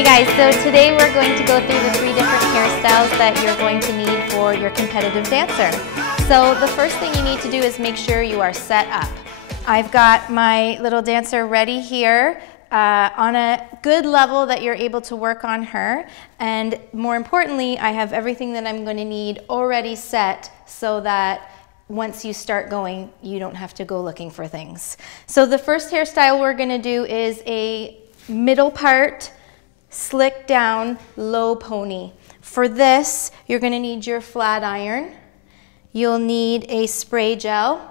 Hey guys, so today we're going to go through the 3 different hairstyles that you're going to need for your competitive dancer. So the first thing you need to do is make sure you are set up. I've got my little dancer ready here on a good level that you're able to work on her. And more importantly, I have everything that I'm going to need already set so that once you start going, you don't have to go looking for things. So the first hairstyle we're going to do is a middle part, slick down, low pony. For this, you're going to need your flat iron. You'll need a spray gel.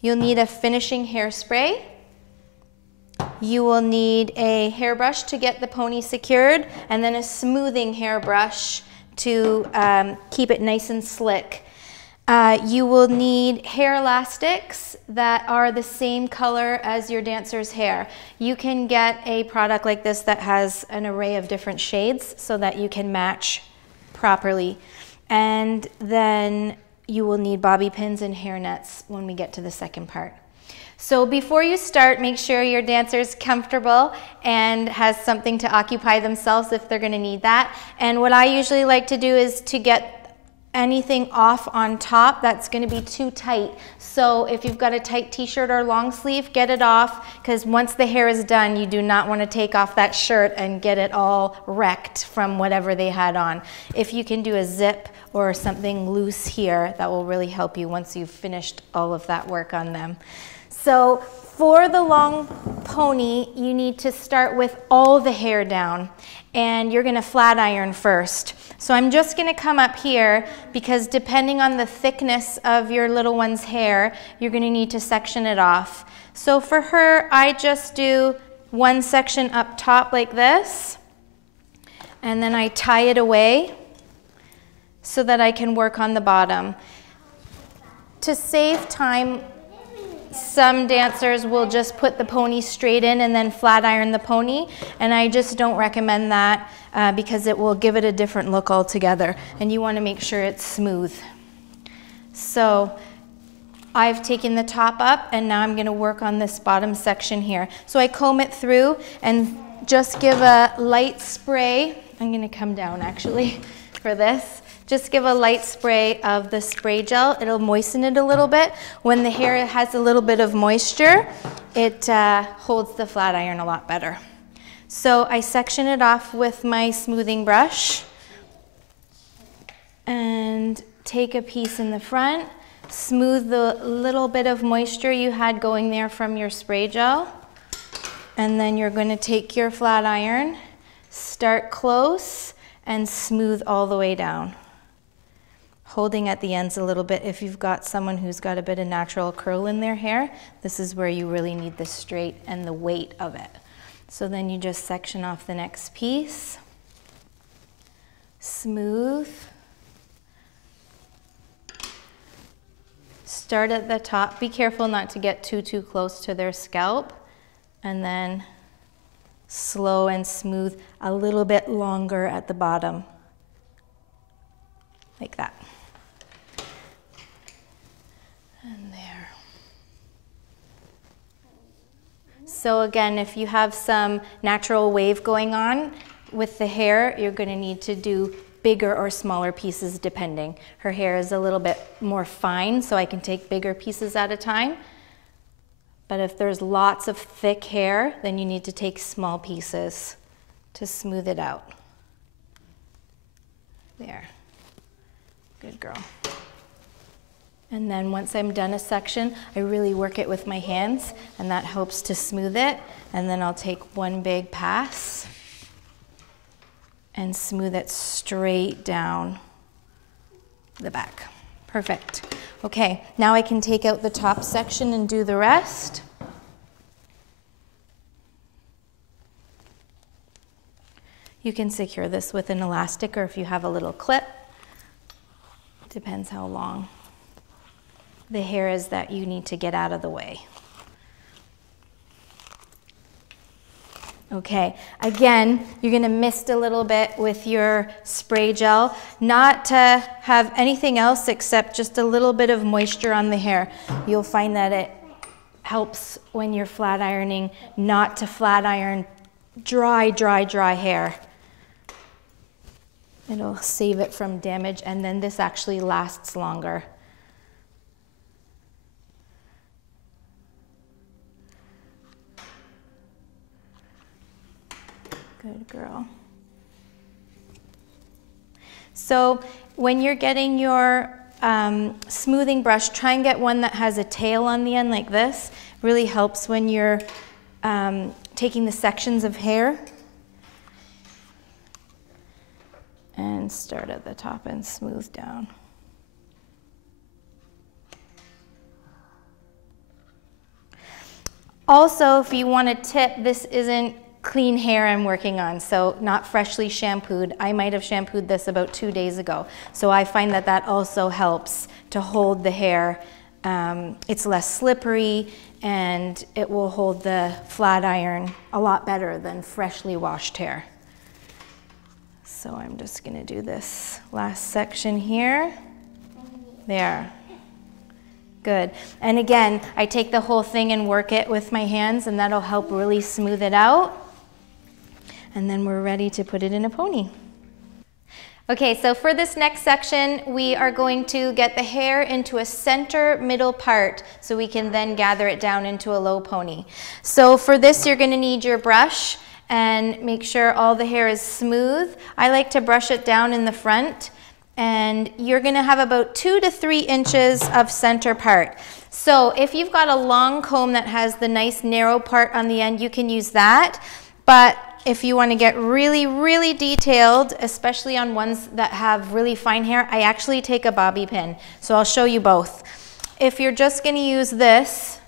You'll need a finishing hairspray. You will need a hairbrush to get the pony secured, and then a smoothing hairbrush to keep it nice and slick. You will need hair elastics that are the same color as your dancer's hair. You can get a product like this that has an array of different shades so that you can match properly. And then you will need bobby pins and hair nets when we get to the second part. So before you start, make sure your dancer's comfortable and has something to occupy themselves if they're going to need that. And what I usually like to do is to get anything off on top that's going to be too tight. So if you've got a tight t-shirt or long sleeve, get it off, because once the hair is done, you do not want to take off that shirt and get it all wrecked from whatever they had on. If you can do a zip or something loose here, that will really help you once you've finished all of that work on them. So for the long pony, you need to start with all the hair down, and you're going to flat iron first. So I'm just going to come up here because depending on the thickness of your little one's hair, you're going to need to section it off. So for her, I just do one section up top like this, and then I tie it away so that I can work on the bottom. To save time, some dancers will just put the pony straight in and then flat iron the pony, and I just don't recommend that because it will give it a different look altogether, and you want to make sure it's smooth. So I've taken the top up, and now I'm going to work on this bottom section here. So I comb it through and just give a light spray. I'm going to come down actually for this. Just give a light spray of the spray gel. It'll moisten it a little bit. When the hair has a little bit of moisture, it holds the flat iron a lot better. So I section it off with my smoothing brush and take a piece in the front, smooth the little bit of moisture you had going there from your spray gel, and then you're going to take your flat iron, start close, and smooth all the way down, holding at the ends a little bit. If you've got someone who's got a bit of natural curl in their hair, this is where you really need the straight and the weight of it. So then you just section off the next piece, smooth, start at the top. Be careful not to get too close to their scalp, and then slow and smooth a little bit longer at the bottom, like that. And there. So again, if you have some natural wave going on with the hair, you're going to need to do bigger or smaller pieces depending. Her hair is a little bit more fine, so I can take bigger pieces at a time. But if there's lots of thick hair, then you need to take small pieces to smooth it out. There. Good girl. And then once I'm done a section, I really work it with my hands, and that helps to smooth it. And then I'll take one big pass and smooth it straight down the back. Perfect. Okay, now I can take out the top section and do the rest. You can secure this with an elastic, or if you have a little clip, depends how long the hair is that you need to get out of the way. Okay, again, you're going to mist a little bit with your spray gel, not to have anything else except just a little bit of moisture on the hair. You'll find that it helps when you're flat ironing not to flat iron dry, dry, dry hair. It'll save it from damage, and then this actually lasts longer. Good girl. So when you're getting your smoothing brush, try and get one that has a tail on the end like this. Really helps when you're taking the sections of hair. And start at the top and smooth down. Also, if you want a tip, this isn't clean hair I'm working on, so not freshly shampooed. I might have shampooed this about 2 days ago. So I find that that also helps to hold the hair. It's less slippery and it will hold the flat iron a lot better than freshly washed hair. So I'm just gonna do this last section here. There. Good. And again, I take the whole thing and work it with my hands, and that'll help really smooth it out. And then we're ready to put it in a pony. Okay, so for this next section, we are going to get the hair into a center middle part so we can then gather it down into a low pony. So for this, you're gonna need your brush and make sure all the hair is smooth. I like to brush it down in the front, and you're gonna have about 2 to 3 inches of center part. So if you've got a long comb that has the nice narrow part on the end, you can use that. But if you want to get really, really detailed, especially on ones that have really fine hair, I actually take a bobby pin. So I'll show you both. If you're just going to use this,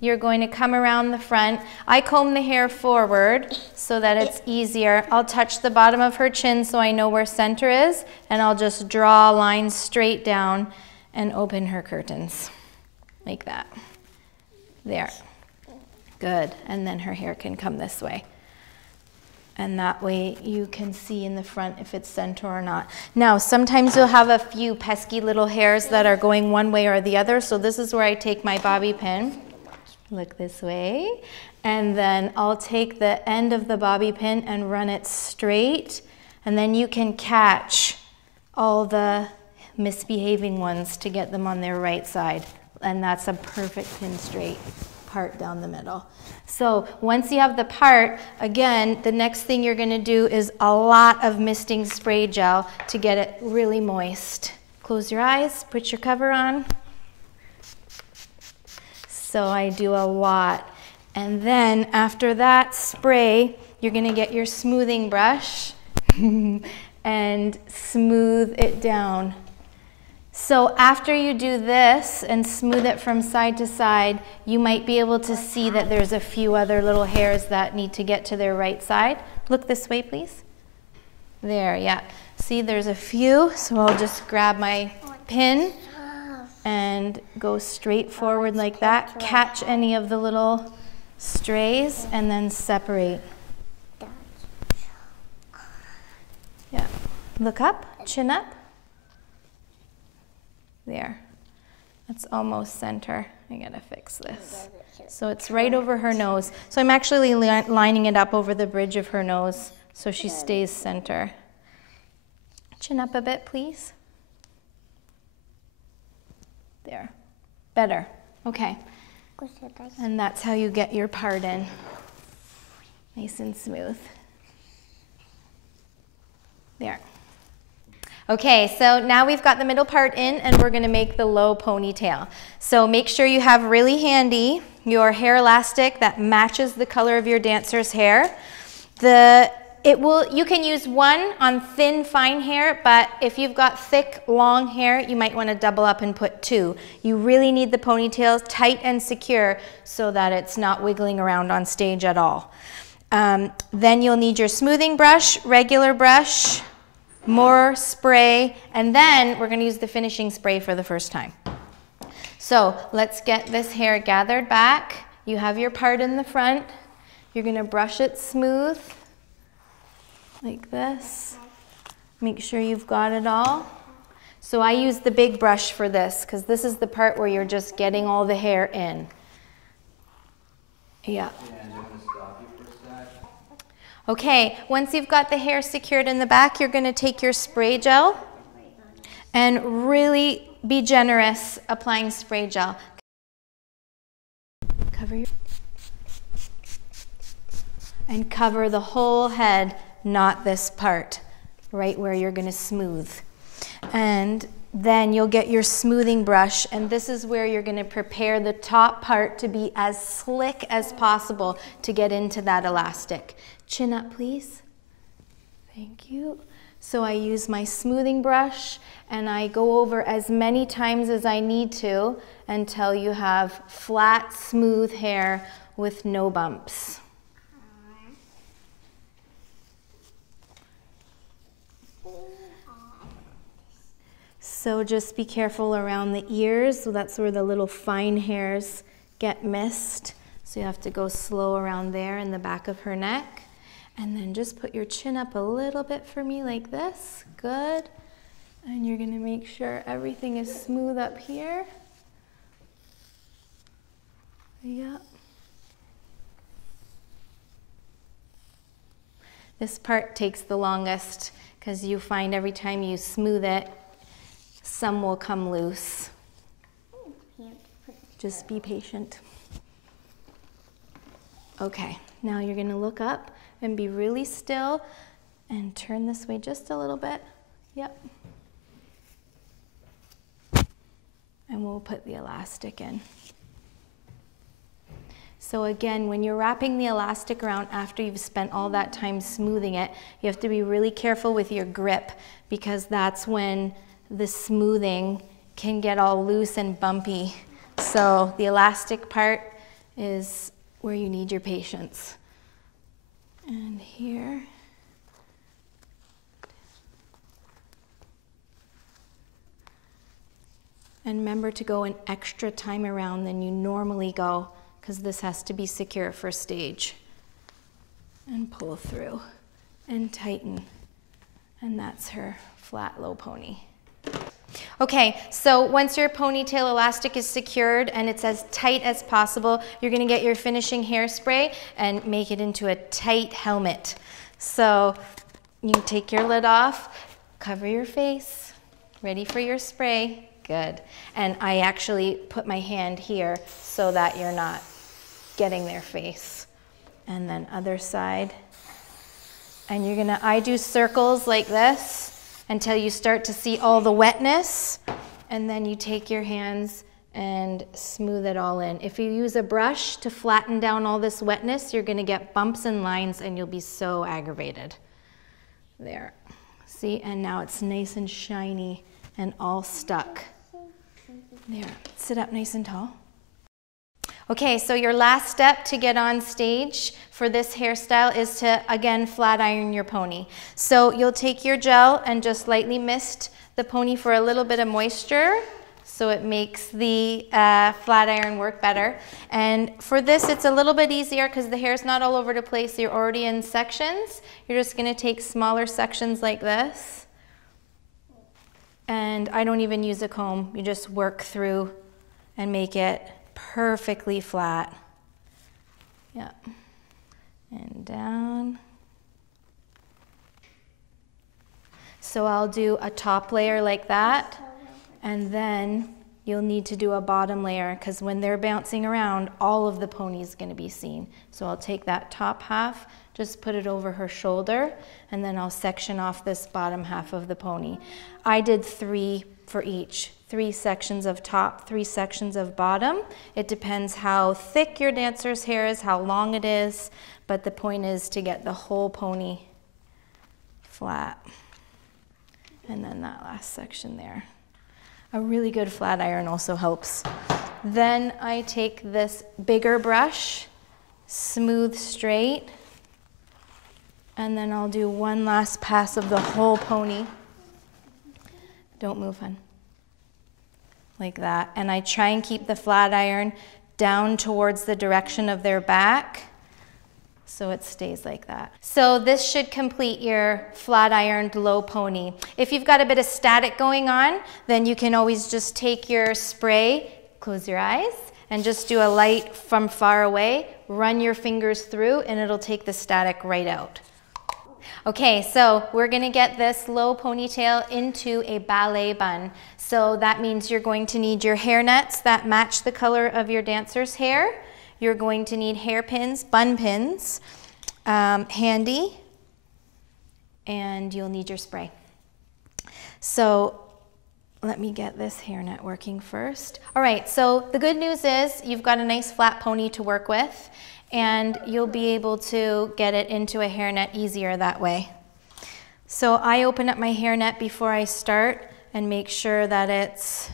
you're going to come around the front. I comb the hair forward so that it's easier. I'll touch the bottom of her chin so I know where center is, and I'll just draw a line straight down and open her curtains like that. There. Good. And then her hair can come this way. And that way you can see in the front if it's center or not. Now, sometimes you'll have a few pesky little hairs that are going one way or the other. So this is where I take my bobby pin. Look this way. And then I'll take the end of the bobby pin and run it straight. And then you can catch all the misbehaving ones to get them on their right side. And that's a perfect pin straight part down the middle. So once you have the part, again, the next thing you're gonna do is a lot of misting spray gel to get it really moist. Close your eyes, put your cover on. So I do a lot. And then after that spray, you're gonna get your smoothing brush and smooth it down. So after you do this and smooth it from side to side, you might be able to see that there's a few other little hairs that need to get to their right side. Look this way, please. There, yeah. See, there's a few, so I'll just grab my pin and go straight forward like that. Catch any of the little strays and then separate. Yeah. Look up, chin up. There, that's almost center. I gotta fix this. So it's right over her nose. So I'm actually lining it up over the bridge of her nose so she stays center. Chin up a bit, please. There, better, okay. And that's how you get your part in, nice and smooth. There. Okay, so now we've got the middle part in and we're gonna make the low ponytail. So make sure you have really handy your hair elastic that matches the color of your dancer's hair. You can use one on thin, fine hair, but if you've got thick, long hair, you might wanna double up and put 2. You really need the ponytail tight and secure so that it's not wiggling around on stage at all. Then you'll need your smoothing brush, regular brush, more spray, and then we're going to use the finishing spray for the first time. So let's get this hair gathered back. You have your part in the front. You're going to brush it smooth like this. Make sure you've got it all. So I use the big brush for this because this is the part where you're just getting all the hair in. Yeah. Okay, once you've got the hair secured in the back, you're going to take your spray gel and really be generous applying spray gel. Cover the whole head, not this part, right where you're going to smooth. And then you'll get your smoothing brush, and this is where you're going to prepare the top part to be as slick as possible to get into that elastic. Chin up, please. Thank you. So I use my smoothing brush, and I go over as many times as I need to until you have flat, smooth hair with no bumps. So just be careful around the ears. So that's where the little fine hairs get missed. So you have to go slow around there in the back of her neck. And then just put your chin up a little bit for me like this. Good. And you're going to make sure everything is smooth up here. Yep. This part takes the longest because you find every time you smooth it, some will come loose. Just be patient. Okay, now you're going to look up and be really still and turn this way just a little bit. Yep. And we'll put the elastic in. So again, when you're wrapping the elastic around after you've spent all that time smoothing it, you have to be really careful with your grip because that's when the smoothing can get all loose and bumpy. So the elastic part is where you need your patience. And here. And remember to go an extra time around than you normally go because this has to be secure for stage. And pull through and tighten. And that's her flat low pony. Okay, so once your ponytail elastic is secured and it's as tight as possible, you're going to get your finishing hairspray and make it into a tight helmet. So you take your lid off, cover your face, ready for your spray. Good. And I actually put my hand here so that you're not getting their face. And then other side. And you're going to, I do circles like this until you start to see all the wetness, and then you take your hands and smooth it all in. If you use a brush to flatten down all this wetness, you're going to get bumps and lines and you'll be so aggravated. There. See, and now it's nice and shiny and all stuck. There. Sit up nice and tall. Okay, so your last step to get on stage for this hairstyle is to, again, flat iron your pony. So you'll take your gel and just lightly mist the pony for a little bit of moisture so it makes the flat iron work better. And for this, it's a little bit easier because the hair's not all over the place. You're already in sections. You're just going to take smaller sections like this. And I don't even use a comb. You just work through and make it perfectly flat. Yep. And down. So I'll do a top layer like that, and then you'll need to do a bottom layer because when they're bouncing around, all of the pony's going to be seen. So I'll take that top half, just put it over her shoulder, and then I'll section off this bottom half of the pony. I did 3 for each. 3 sections of top, 3 sections of bottom. It depends how thick your dancer's hair is, how long it is, but the point is to get the whole pony flat. And then that last section there. A really good flat iron also helps. Then I take this bigger brush, smooth straight, and then I'll do one last pass of the whole pony. Don't move, hon. Like that. And I try and keep the flat iron down towards the direction of their back so it stays like that. So this should complete your flat ironed low pony. If you've got a bit of static going on, then you can always just take your spray, close your eyes, and just do a light from far away, run your fingers through, and it'll take the static right out. Okay, so we're gonna get this low ponytail into a ballet bun. So that means you're going to need your hair nets that match the color of your dancer's hair. You're going to need hairpins, bun pins, handy, and you'll need your spray. So let me get this hairnet working first. All right, so the good news is you've got a nice flat pony to work with, and you'll be able to get it into a hairnet easier that way. So I open up my hairnet before I start and make sure that it's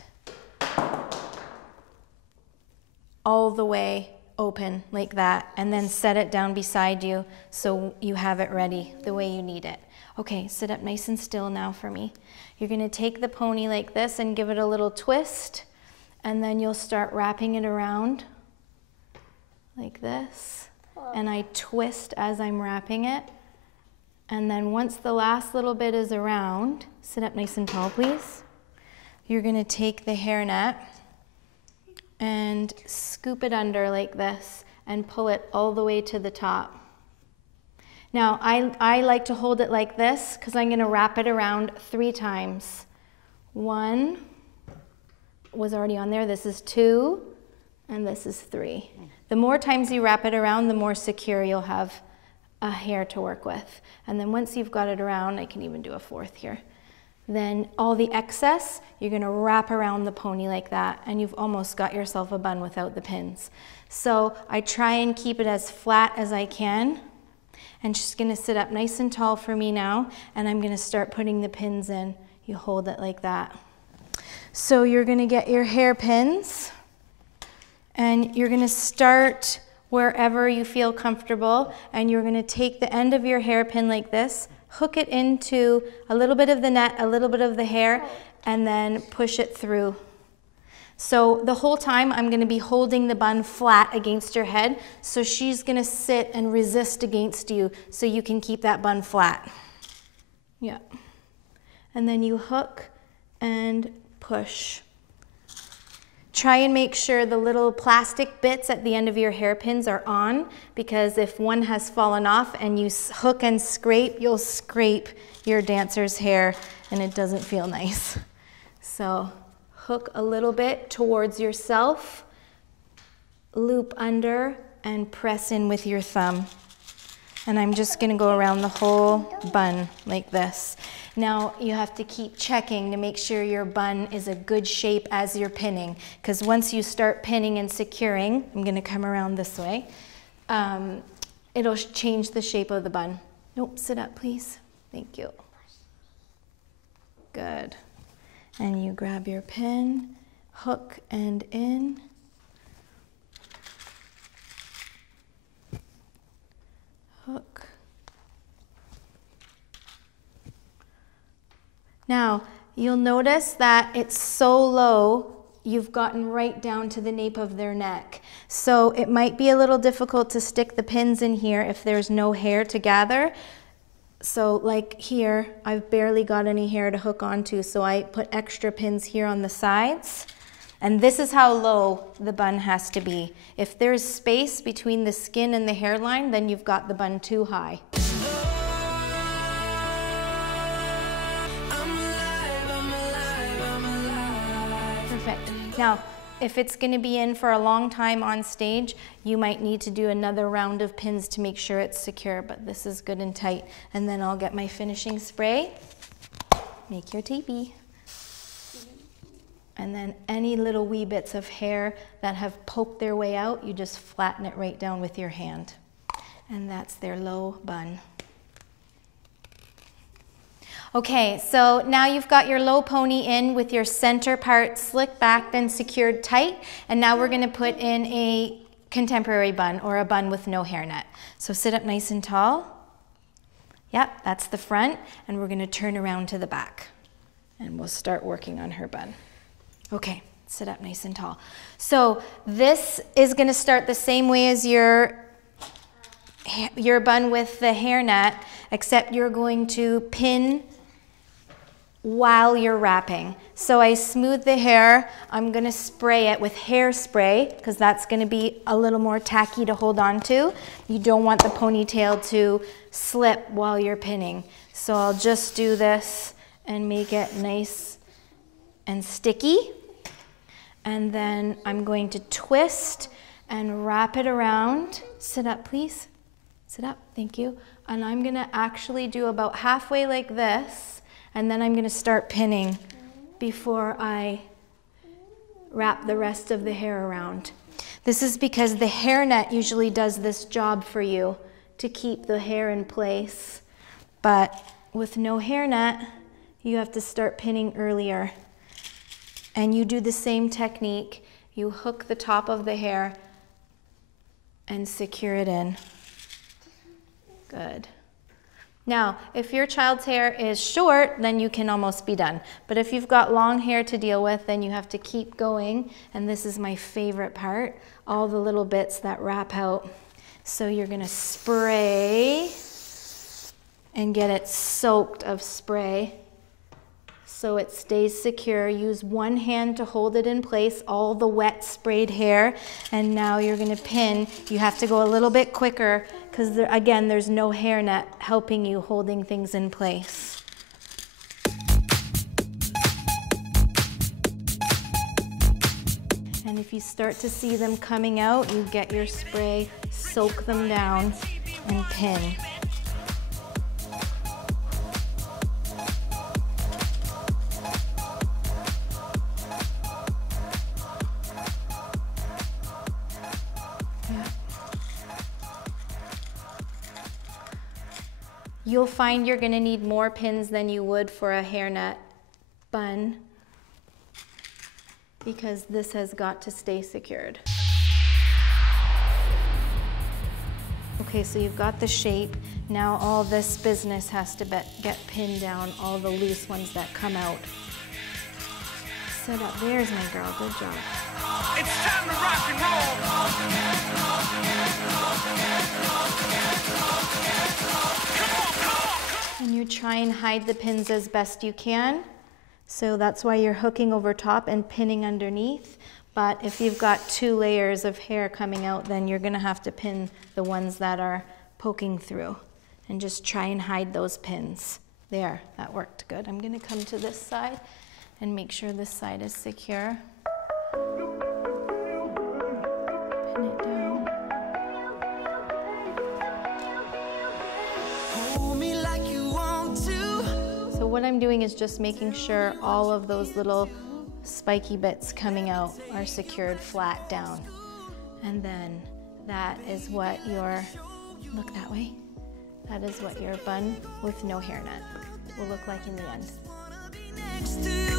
all the way open like that, and then set it down beside you so you have it ready the way you need it. Okay, sit up nice and still now for me. You're gonna take the pony like this and give it a little twist, and then you'll start wrapping it around like this. And I twist as I'm wrapping it. And then once the last little bit is around, sit up nice and tall, please. You're gonna take the hairnet and scoop it under like this and pull it all the way to the top. Now, I like to hold it like this because I'm going to wrap it around 3 times. 1 was already on there. This is 2, and this is 3. The more times you wrap it around, the more secure you'll have a hair to work with. And then once you've got it around, I can even do a 4th here. Then all the excess, you're going to wrap around the pony like that, and you've almost got yourself a bun without the pins. So I try and keep it as flat as I can. And she's gonna sit up nice and tall for me now, and I'm gonna start putting the pins in. You hold it like that. So you're gonna get your hairpins, and you're gonna start wherever you feel comfortable, and you're gonna take the end of your hairpin like this, hook it into a little bit of the net, a little bit of the hair, and then push it through. So the whole time I'm going to be holding the bun flat against your head, so she's going to sit and resist against you so you can keep that bun flat. Yeah. And then you hook and push. Try and make sure the little plastic bits at the end of your hairpins are on, because if one has fallen off and you hook and scrape, you'll scrape your dancer's hair and it doesn't feel nice. So hook a little bit towards yourself, loop under, and press in with your thumb. And I'm just gonna go around the whole bun like this. Now you have to keep checking to make sure your bun is a good shape as you're pinning, because once you start pinning and securing, I'm gonna come around this way, it'll change the shape of the bun. Nope, sit up please. Thank you. Good. And you grab your pin, hook and in. Hook. Now, you'll notice that it's so low, you've gotten right down to the nape of their neck. So it might be a little difficult to stick the pins in here if there's no hair to gather. So like here, I've barely got any hair to hook onto, so I put extra pins here on the sides. And this is how low the bun has to be. If there's space between the skin and the hairline, then you've got the bun too high. Perfect. Now, if it's going to be in for a long time on stage, you might need to do another round of pins to make sure it's secure, but this is good and tight. And then I'll get my finishing spray, make your teepee. And then any little wee bits of hair that have poked their way out, you just flatten it right down with your hand. And that's their low bun. Okay, so now you've got your low pony in with your center part slicked back and secured tight, and now we're going to put in a contemporary bun, or a bun with no hairnet. So sit up nice and tall. Yep, that's the front, and we're going to turn around to the back, and we'll start working on her bun. Okay, sit up nice and tall. So this is going to start the same way as your bun with the hairnet, except you're going to pin while you're wrapping. So I smooth the hair. I'm gonna spray it with hairspray because that's gonna be a little more tacky to hold on to. You don't want the ponytail to slip while you're pinning. So I'll just do this and make it nice and sticky. And then I'm going to twist and wrap it around. Sit up, please. Sit up, thank you. And I'm gonna actually do about halfway like this, and then I'm gonna start pinning before I wrap the rest of the hair around. This is because the hairnet usually does this job for you to keep the hair in place. But with no hairnet, you have to start pinning earlier. And you do the same technique. You hook the top of the hair and secure it in. Good. Now, if your child's hair is short, then you can almost be done. But if you've got long hair to deal with, then you have to keep going. And this is my favorite part, all the little bits that wrap out. So you're gonna spray and get it soaked of spray so it stays secure. Use one hand to hold it in place, all the wet sprayed hair. And now you're gonna pin. You have to go a little bit quicker because again, there's no hairnet helping you holding things in place. And if you start to see them coming out, you get your spray, soak them down, and pin. You'll find you're going to need more pins than you would for a hairnet bun because this has got to stay secured. Okay, so you've got the shape. Now all this business has to get pinned down, all the loose ones that come out. Sit up. There's my girl. Good job. It's time to rock and roll. And you try and hide the pins as best you can. So that's why you're hooking over top and pinning underneath. But if you've got 2 layers of hair coming out, then you're gonna have to pin the ones that are poking through. And just try and hide those pins. There, that worked good. I'm gonna come to this side and make sure this side is secure. Pin it down. So what I'm doing is just making sure all of those little spiky bits coming out are secured flat down. And then that is what your, look that way, that is what your bun with no hairnet will look like in the end.